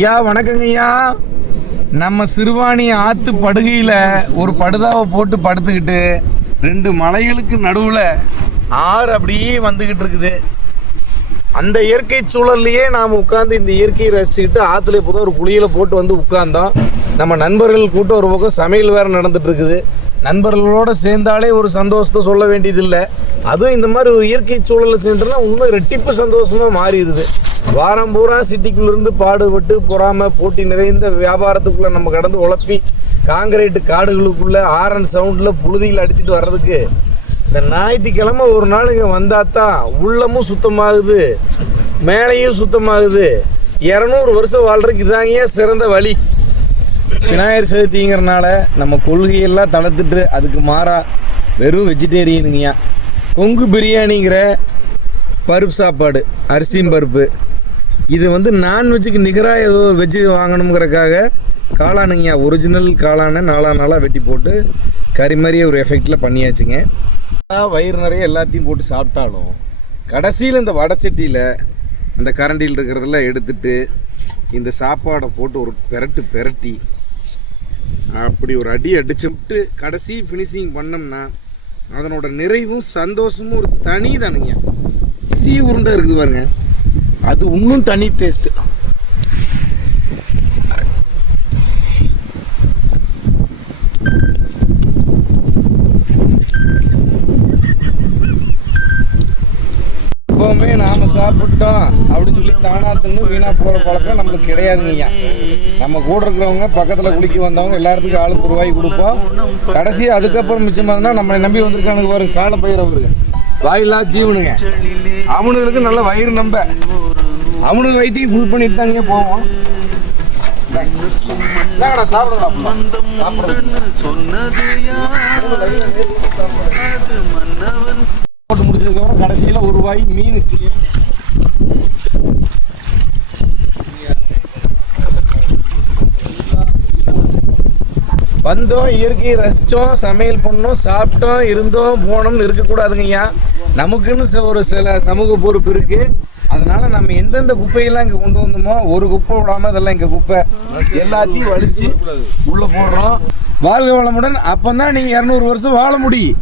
ஐயா வணக்கங்க ஐயா. நம்ம சிறுவாணி ஆற்று படுகையில் ஒரு படுதாவை போட்டு படுத்துக்கிட்டு 2 மலைகளுக்கு நடுவில் ஆறு அப்படியே வந்துக்கிட்டு இருக்குது. அந்த இயற்கை சூழல்லையே நாம் உட்காந்து இந்த இயற்கையை ரசிச்சுக்கிட்டு ஆற்றுல இப்போதான் ஒரு குளியலை போட்டு வந்து உட்கார்ந்தோம். நம்ம நண்பர்கள் கூட்டம் ஒரு பக்கம் சமையல் வேறு நடந்துட்டு இருக்குது. நண்பர்களோடு சேர்ந்தாலே ஒரு சந்தோஷத்தை சொல்ல வேண்டியதில்லை. அதுவும் இந்த மாதிரி ஒரு இயற்கை சூழலில் சேர்ந்துன்னா இன்னும் ரெட்டிப்பு சந்தோஷமாக மாறிடுது. வாரம் பூரா சிட்டிக்குள்ளேருந்து பாடுபட்டு பொறாமல் போட்டி நிறைந்த வியாபாரத்துக்குள்ளே நம்ம கடந்து உழப்பி காங்கிரீட்டு காடுகளுக்குள்ளே ஆரன் சவுண்டில் புழுதியில் அடிச்சுட்டு வர்றதுக்கு இந்த ஞாயிற்றுக்கிழமை ஒரு நாள் இங்கே வந்தால் தான் உள்ளமும் சுத்தமாகுது, மேலையும் சுத்தமாகுது. 200 வருஷம் வாழ்றதுக்கு இதாங்க சிறந்த வழி. விநாயகர் சதுர்த்திங்கிறனால நம்ம கொள்கையெல்லாம் தளர்த்துட்டு அதுக்கு மாறா வெறும் வெஜிடேரியனுங்கய்யா. கொங்கு பிரியாணிங்கிற பருப்பு சாப்பாடு, அரிசியும் பருப்பு, இது வந்து நான்வெஜ்ஜுக்கு நிகராக ஏதோ வெஜ்ஜு வாங்கணுங்கிறக்காக காளானுங்கய்யா. ஒரிஜினல் காளானை நாளாக வெட்டி போட்டு கறி மாதிரியே ஒரு எஃபெக்டில் பண்ணியாச்சுங்க. வயிறு நிறைய எல்லாத்தையும் போட்டு சாப்பிட்டாலும் கடைசியில் இந்த வடச்சட்டியில் அந்த கரண்டியில் இருக்கிறதெல்லாம் எடுத்துட்டு இந்த சாப்பாடை போட்டு ஒரு பெரட்டி அப்படி ஒரு அடி அடிச்சுட்டு கடைசி ஃபினிஷிங் பண்ணோம்னா அதனோட நிறைவும் சந்தோஷமும் ஒரு தனி தானுங்க. உருண்டை இருக்குது பாருங்க, அது இன்னும் தனி டேஸ்ட்டு. எப்போவுமே நாம் சாப்பிட்டோம் அப்படின்னு சொல்லி தானா தின்னு வீணாக போகிற பழக்கம் நம்மளுக்கு கிடையாதுங்கய்யா. நம்ம கூட இருக்கிறவங்க பக்கத்தில் குளிக்க வந்தவங்க எல்லாத்துக்கும் ஆளுக்கு ஒரு ரூபாய் கொடுப்போம். கடைசி அதுக்கப்புறம் மிச்சமாகனா நம்மளை நம்பி வந்திருக்கானுங்க பாருங்க, காலை பயிரவருக்கு வாயிலா ஜீவனுங்க. அவனுங்களுக்கு நல்ல வயிறு நம்ப அவனுக்கு வயிற்றையும் ஃபுல் பண்ணிட்டு தாங்க போவோம். போட்டு முடிச்சதுக்கப்புறம் கடைசியில் ஒரு ரூபாய் மீன். வந்தோம், இயற்கையை ரசித்தோம், சமையல் பண்ணோம், சாப்பிட்டோம், இருந்தோம், போனோம்னு இருக்கக்கூடாதுங்கய்யா. நமக்குன்னு ஒரு சில சமூக பொறுப்பு இருக்குது. அதனால் நம்ம எந்தெந்த குப்பையெல்லாம் இங்கே கொண்டு வந்தோமோ ஒரு குப்பை விடாமல் இதெல்லாம் இங்கே குப்பை எல்லாத்தையும் வலித்து உள்ளே போடுறோம். வாழ்க வளமுடன். அப்போ தான் நீங்கள் 200 வருஷம் வாழ முடியும்.